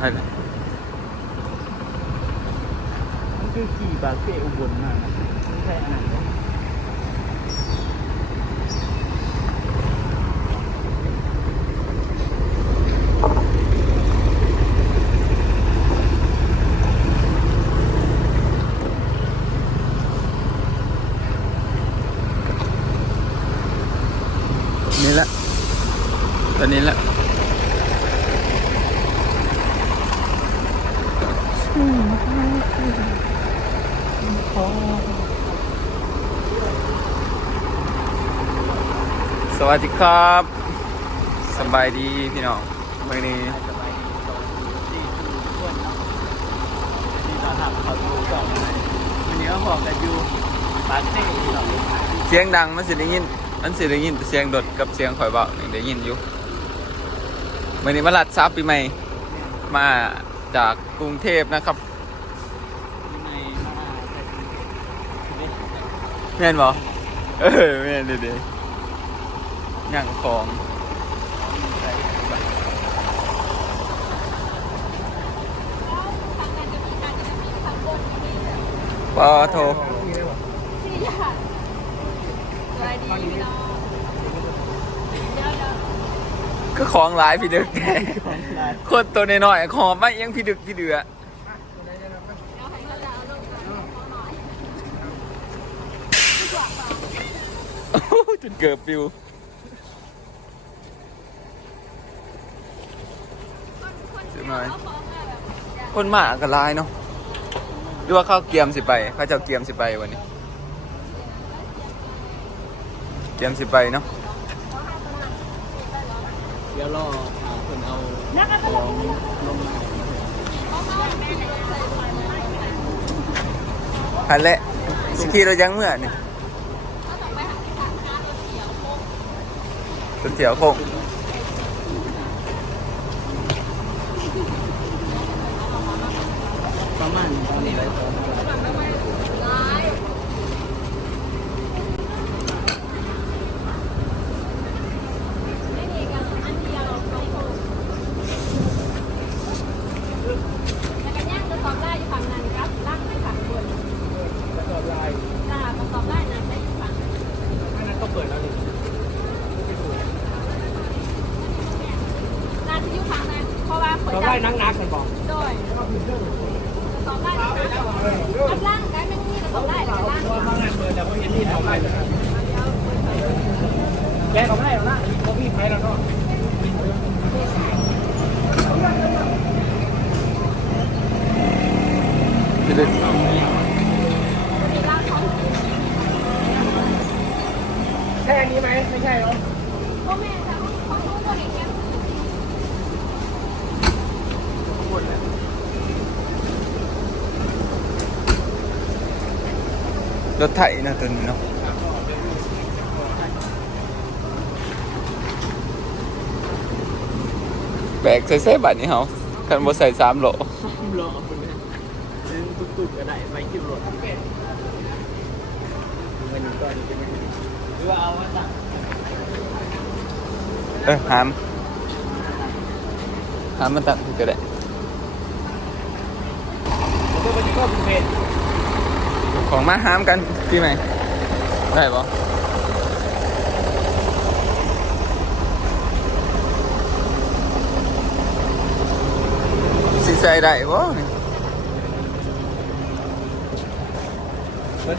อะไรนะมันคือขี่บาเกอุบลมานะไม่ใช่อันนั้นเลยนี่ละตัวนี้แหละ สวัสดีครับสบายดีพี่น้องวันนี้สบายดีสวัสดีทุกคนเนาะที่ต้อนรับเขาดูก่อนวันนี้ก็บอกกันอยู่ปาเต้ที่เราเสียงดังมันสิได้ยินมันสิได้ยินแต่เสียงดดกับเสียงข่อยเบานี่ได้ยินอยู่วันนี้มาลัดซับปีใหม่มา จากกรุงเทพนะครับในมาแต่ที่นี่แม่นบอเออแม่นเด็ดๆย่างของใส่ปอโทสี่อย่างสวัสดีพี่น้องเดี๋ยวเดี๋ยว ก็ของหลายพี่ดึกของลายคนตัวน้อยๆขอไม่ยังพี่ดึกพี่เดือเอาให้เขาจะเอาลงมาเอาหน่อยโอ้โหจนเกือบปิวคนคนที่เอาของมาแบบอยากคนมากก็หลายเนาะหรือว่าเข้าเกียมสิไปเขาเจะเกียมสิไปวันนี้ เกียมสิไปเนาะเดี๋ยวรอคนเอาของลงมาหันแหละสกีเรายังเมื่อนี่ต้นเถียวคงประมาณตอนนี้ไรตัว ร้ายไม่มีกันอันเดียวสองคนแล้วก็ย่างกระสอบได้อยู่ฝั่งนั้นครับล่างไปฝั่งบน กระสอบลาย จ้ากระสอบได้นะได้อยู่ฝั่งนั้น อันนั้นก็ เปิดแล้วนี่น่าจะอยู่ฝั่งนั้นเพราะว่าคนเราจะได้นักนักกันบอกโดยสอบได้นะคะกำลังได้ไม่มีกระสอบได้แต่ล่างเพราะว่าข้างเปิดแต่ว่าเห็นที่เขาได้แล้วนแกเขาได้แล้วนะเขาพี่ไปแล้วเนาะเดึกล่างของ แค่ นี้ไหมไม่ใช่หรอพ่อแม่ค่ะเขารู้ตัวเองแค่รถไถนะตัวนี้เนาะแบก อคนนี้เล่นตุ๊กๆก็ได้ไปคิวรถเงินก็ดีใช่ไหมหรือว่าเอามาสั่งเออหามหามมันตั้งก็ได้ของมาหามกันพี่ไหมได้ปะสิใส่ได้ปะนี่ เฮ้ย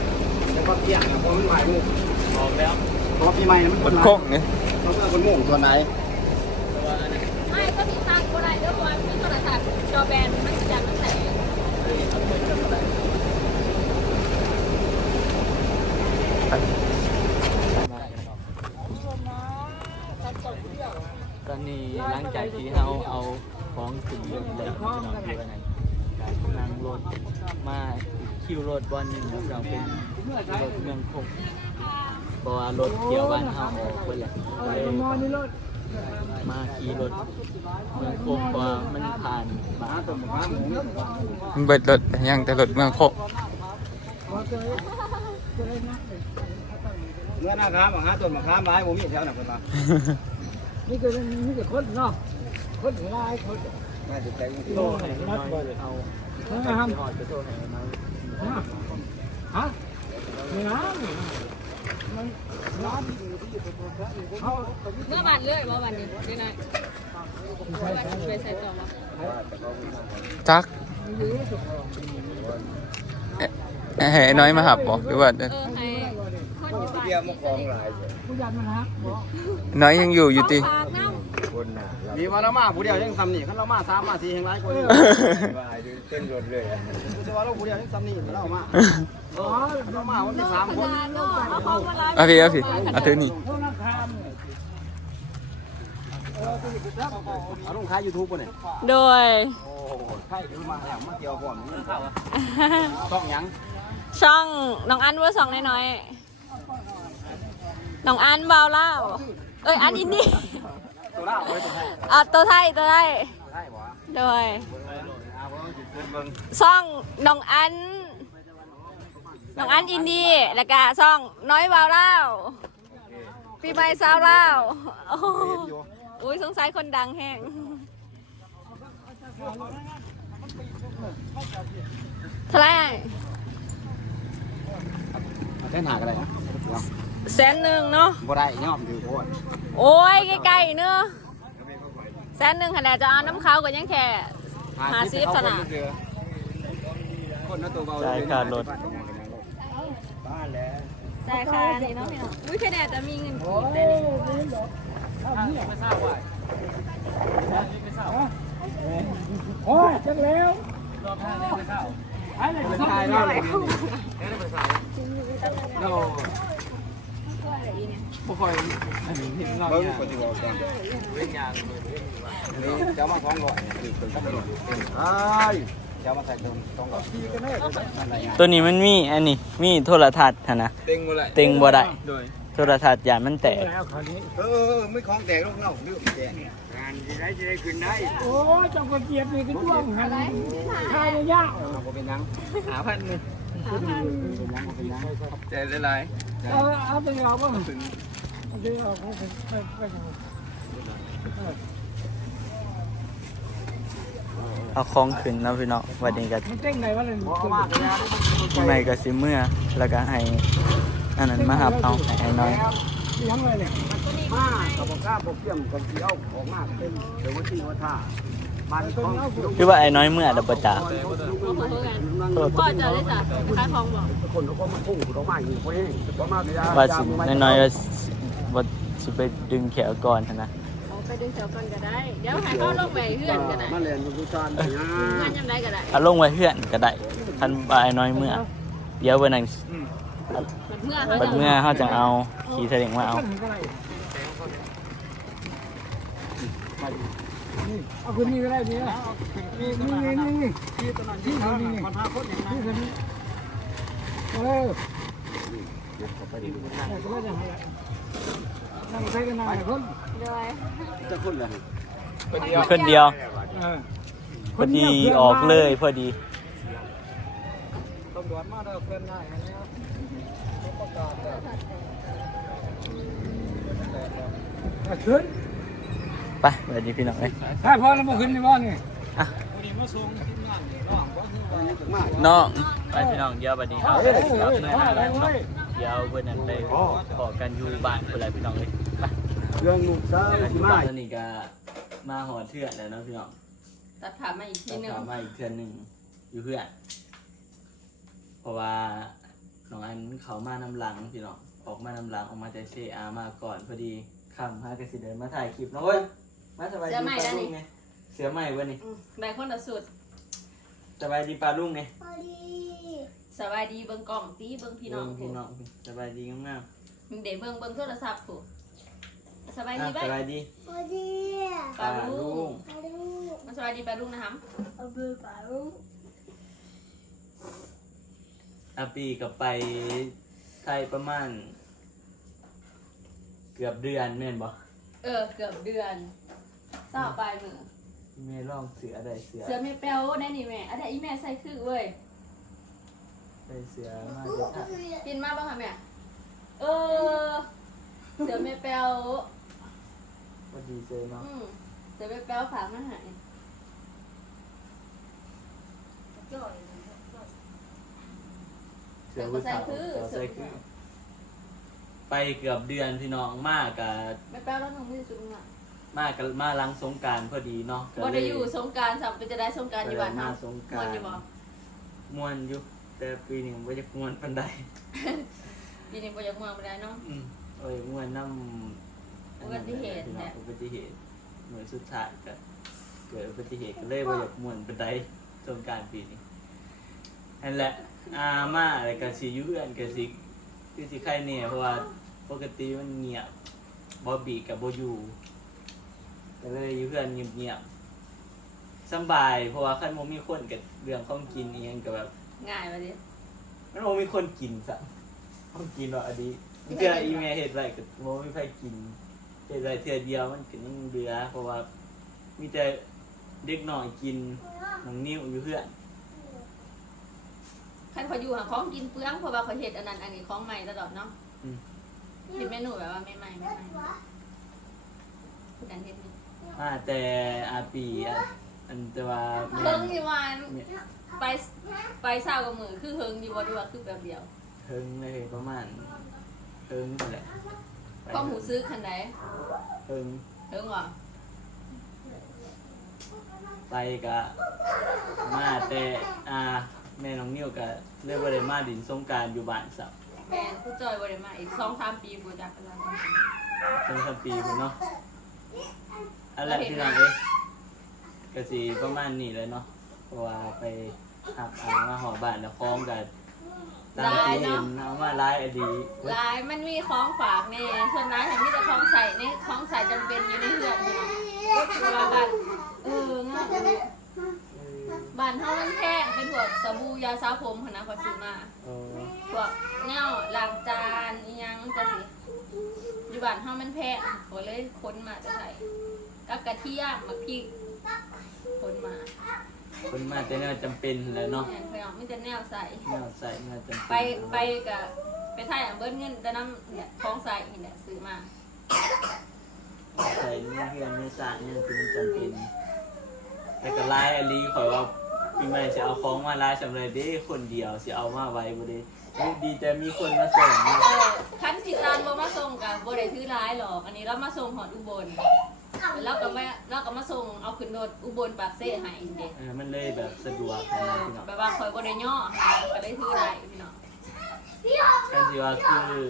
ก็เที่ยงนะเพราะมันหมายมุ่ออกแล้วเพราะปีใหม่นะมันคมันนโคกเนี่ยเขาเพื่อคนมุ่งตัวไหนไม่ก็มีตังค์ก็ได้เด้อวันมีโทรศัพท์จอแบนไม่นจะยังตั้งแต่ตอนนี้หลังจากที่เราเอาของถึงเรื่องเลยพี่น้องที่วันนั้นการนั่งรถมาคิวรถวันหนึ่งเราเป็น รถเมืองคงเพราะว่ารถเกี่ยวบ้านเฮาออกไปแล้วเลยมาขี่รถเมืองคงเพราะว่ามันผ่านบ้านต้มขาหมูมันเบิดรถยังแต่รถเมืองโคกเมื่อหน้าค้ามาหาต้นมะขามหลายบ่มีแถวนั้นเพิ่นว่านี่ก็นี่ก็คนเนาะคนหลายคนน่าจะแต่งที่โตให้น้อยเอานะครับหอดจะโตให้น้อฮะ ไม่น้ำมันร้อนเขาเมื่อวันเลยว่าวันนี้ได้ไงวันเคยใส่ต่อมาจักเห้น้อยมาหับบ่หรือว่าเน้อยยังอยู่อยู่ติ ฝากน้คนน่ะมีมาแล้วมาผู้เดียวยังซ้ำนี่คันเรามา3มา4แห่งหลายกว่านี้ว่าอยู่เต็มรถเลยแต่ว่าเราผู้เดียวยังซ้ำนี่เรามาอ๋อเรามาวันำที่เนาะ3คนเนาะเอาของมาไลฟ์เอาพี่เอาพี่เอาถือนี่เท่านั้นคามเอาลงขาย YouTube บ่เนี่ยโดย โอ้ใช่คือมาแล้วมาเกี่ยวพร้อมนี่ต้องหยังช่องน้องอันเวอร์สองน้อยๆน้องอันเบาเล่าเอ้ยอันอินดี้ ตัวลาวไว้ตัวไทยอะตัวไทยตัวไทยไทยบ่โดยเอาบ่สิเพิ่นเบิ่งช่องน้องอันน้องอันอินดี้แล้วก็ช่องน้อยเบาเล่าปีใหม่สาวเล่าโอ้โหอุ้ยสงสัยคนดังแห้งเท่าไหรเอาแค่หากันเลยนะแสนหนึ่งเนาะบ่ได้ยอมถือโพด โอ้ยใกล้ๆเนอะแสนหนึ่งคะแนนจะเอาน้ำเขาก็ยังแค่หาซิปสนามคนน่ะตัวเบาจ่ายค่ารถบ้านแล้วจ่ายค่านี่เนาะพี่น้องอุ้ยคะแนนจะมีเงินกีบได้นี่ไม่ทราบว่าโอ้ยจังแล้วรอบหน้าได้ไปเข้าไอ้ไหนเป็นก็ชายเนาะเลยได้ไปเข้าเรา บ่ค่อยอันนี้เห็นเราเบิ่งเนี่ยคนที่บอกก่อนเป็นอย่างนี่จะมาของก่อนนี่เป็นตำรวจอ้ายจะมาใส่ตรงตรงก่อนอะไรอะตัวนี้มันมีอันนี้มีโทรทัศน์หั่นนะเต็งบ่ได้เต็งบ่ได้โดยโทรทัศน์ยานมันแตกแล้วคราวนี้เออไม่ของแตกลูกเล่าเรื่องแตกงานจะได้จะได้ขึ้นได้โอ้เจ้าก็เกียดนี่ก็จ้วงหันทายยากเอาบ่เป็นยังหาพันหนึงเป็นยังบ่เป็นยังใจหลายเอาเอาไปเอาบ้าง เอาไปเอาไปไปไปเอาของขึ้นนะพี่น้องวันนี้ก็มันเต้งไหนวะเลยบ่เอามากเลยนะพี่ใหม่ก็สิเมื่อแล้วก็ให้อันนั้นมาหับเอาให้ไอ้น้อยยังเลยเนี่ยมากับบ่กล้าบ่เกี่ยมกับสิเอาออกมาเต็มเดี๋ยวว่าที่ว่าท่าบ้านของคือว่าไอ้น้อยเมื่อดับประจ่าขอโทษกันพ่อจะได้จ้ะขายของบอกคนเขาก็มาพุ่งดอกไม้อยู่คนนี้บ่มากเลยว่าสิน้อย ๆว่าสิว่าสิไปดึงแขวก่อนหั้นนะเอาไปดึงเสากันก็ได้ เดี๋ยวให้เขาลงไปเพื่อนก็ได้มาเรียนอยู่กุซานนะงานยังไงก็ได้เอาลงไว้เพื่อนก็ได้คันว่าไอ้น้อยเมื่อ เดี๋ยววันนั้นเมื่อเขาบัดจะเมื่อเขาจะเอาขี่เสด็จมาเอาเอาคืนนี้ก็ได้ดีนะนี่นี่นี่นี่ที่ตอนนั้นที่คนนี้มันพาคนอย่างนั้นที่คนนี้เออก็ไม่ได้ให้ นั่งใช้กันนานคนเลยจะคนเลยคนเดียวเออพอดีออกเลยพอดีตำรวจมาเด้อเพื่อนได้อันนี้ประกาศแล้วขึ้นไปสวัสดีพี่น้องเลยถ้าพอแล้วมาขึ้นในบ้านนี่มาน้องไปพี่น้องเดี๋ยวบัดนี้เอา เฮ้ยเอาเฮ้ยเนื้อเฮ้หายแล้วเนาะเฮ้ยเดี๋ยวเพื่อนนั้นไปขอกันอยู่บ้านเพื่อนอะไรพี่น้องเลยไปเรื่องลูกชายไปอยู่มาบ้านตอนนี้ก็มาหอเทือนแล้วเนาะพี่น้องตัดผ่ามาอีกทีต้องนึงกลับมาอีกเทือนหนึ่งอยู่เพื่อนเพราะว่าน้องอันเขามานำหลังพี่น้องออกมานำหลังออกมาจากเซอามาก่อนพอดีคำฮากสิเดินมาถ่ายคลิปเนาะเว้ยมาสบายดีปลาลุงไงเสือใหม่เว้ยนี่แบ่งคนละสุดสบายดีปลาลุงไง สบายดีเบิ่งกล่องตีเบิ่งพี่น้องเบิ่พี่น้องสบายดีงามมึงเดี๋ยวเบิ่งเบิ่งโทรศัพท์ผูๆสบายอะดีไหมสบายดีสวัสดีปลาลุงปลาลูกมาสบายดีปลาลุงนะครับเอาเบอร์ปลาลูกอาปีกับไปไทยประมาณ เกือบเดือนแม่นบ่เออเกือบเดือนเศร้าปลายมือแม่ลองเสือได้เสือเสือไม่แปลวแน่นี่แม่อันนี้อีแม่ใส่คือเว้ย ได้เสือมาจะถ่ายกินมาบ้างค่ะแม่ เออ เสือไม่แปลวพอดีเจอเนาะอืมเสือไม่แปลวฝากมาใหายเสือผู้สาวเสือใส่คือ ไปเกือบเดือนพี่น้องมากกับไม่แปลวแล้วน้องมือจุงอะมากกับมาหลังสงกรารพอดีเนาะบ่ได้อยู่สงกรารสัมเป็นจะได้สงกรารอยู่บ้านมาเนาะสงกม่ราวนรอยู่บ่ ม่วนอยู่ แต่ปีหนึ่งว่าจะม่วนปันใดปีนี้บ่อยากเมืองบ่ได้เนาะ อืมโอ้ยม่วนน้ำอุบัติเหตุพี่น้เนี่องยอุบัติเหตุเหมือนสุดท้ายก็เกิดอุบัติเหตุก็เลยว่าอยากม่วนปันใดสงกรารปีนี้นั่นแหละอามาอะไรก็สิอยู่เพื่อนก็สิคือสิใครเนี่ยเพราะว่าปกติมันเงียบบอบีกับโบอยู่ก็เลยอยู่เพื่อนเงียบๆสำบายเพราะว่าคันโมมีคนกับเรื่องของกินเองกับแบบ ง่ายบ่ดิมันโมมีคนกินสักต้องกินว่าอันนี้เพื่ออีเมลเห็ดไรกับโมมีใครกินเห็ดไรเทื่อเดียวมันก็ยังเบื่อเพราะว่า มีแต่เด็กหน่อยกินน้องนิ้วอยู่เพื่อนคันเขาอยู่หาของกินเปลืองเพราะว่าเขาเฮ็ดอันนั้นอันนี้ของใหม่ตลอดเนาะอืมเฮ็ดเมนูแบบว่าใหม่ๆใหม่ๆคือการเฮ็ดนี่อ่าแต่อาปีอะอันแต่ว่าเฮิงอยู่วันเนี่ย ไปไปเศร้ากับมือคือเฮิงอยู่บ่ดีว่าคือแบบเดียวเฮิงเลยประมาณเฮิงนี่แหละไปความหูซื้อคันใดเฮิงเฮิงว่ะไปกะมาแต่อ่าแม่น้องนิ้วกะเรียกว่าได้มาดินสงกรารอยู่บ้านสับแม่นผู้จอยบ่ได้มาอีก2-3ปีบ่จักกันแล้วสองสามปีพุ่นเนาะอะไรพี่น้องเอ้ยกะสีประมาณนี้เลยเนาะเพราะว่าไป หักเอามาหอบ้านแล้วคล้องกันตามที่เห็นเอามาไล่อดีหลายมันมีของฝากแน่ส่วนร้ายเห็นมีแต่ของใส่ในของใส่จำเป็นอยู่ในเฮือนพี่น้องเวลาบ้านเอองอกเลยบ้านเฮามันแพงเป็นพวกสบู่ยาสระผมหั้นนะเขาซื้อมาเออพวกแนวล้างจานอีหยังจังซี่อยู่บ้านเฮามันแพงก็เลยค้นมาจะใส่กับกระเทียมมะพริกค้นมา คนมาแต่แนวจำเป็นแหล้วเนาะแม่นพี่น้องมีแต่แนวใส่ แนวใส่แนวจำเป็นไปไปกับไปถ่ายอันเบิ้ลเงินแต่น้ำเนี่ยของใส่นี่แหละซื้อมาใส่เนื้อเฮือนเนื้อสาเนี่ยคือมันจำเป็น แต่ก็ไล่อลีข่อยว่าปีใหม่จะเอาของมาไล่สำเร็จเด้คนเดียวสิเอามาไว้บ่ได้ดีแต่มีคนมาส่งเนาะ เออคันสิตานบ่มาส่งกับบ่ได้ถือร้ายหรอก อันนี้เรามาส่งหอดอุบล แล้วก็มาแล้วก็มาส่งเอาขึ้นรถอุบลปากเซ่ให้อีกเด้เออมันเลยแบบสะดวกเอนะอพี่น้องแบบว่าคอยบ่ได้ย่อหาก็ได้ถือร้ายพี่น้องกันที่ว่าคือ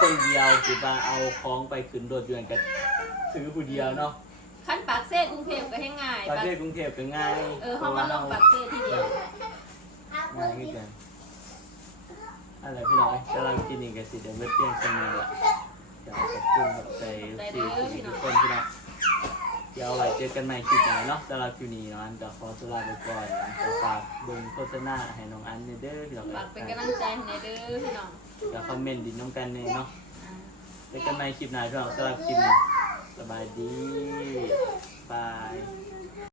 คนเดียวคือว่าเอาของไปขึ้นรถยนต์กันซื้อผู้เดียวเนาะคันปากเซ่กรุงเทพก็ให้ง่ายประปากเทศกรุงเทพก็ง่ายเออเฮามาลงปากเซ่ที่เดียวง่ายขึ้นกันอะไรพี่น้องกำลังกินอีกกันสิเดี๋ยวเว็บเตียงกันเลยละ จะขอบคุณขอบใจสื่อทุกคนพี่น้องเดี๋ยวเอาไว้เจอกันใหม่คลิปหน้าเนาะสำหรับคลิปนี้เนาะอันจะขอตัวลาไปก่อนนะขอฝากเบิ่งโฆษณาให้น้องอันเด้อพี่น้องฝากเป็นกำลังใจให้เนเด้อพี่น้องจะคอมเมนต์ดินน้องกันเนาะเจอกันใหม่คลิปหน้าพี่น้องสำหรับคลิปนี้สบายดีบาย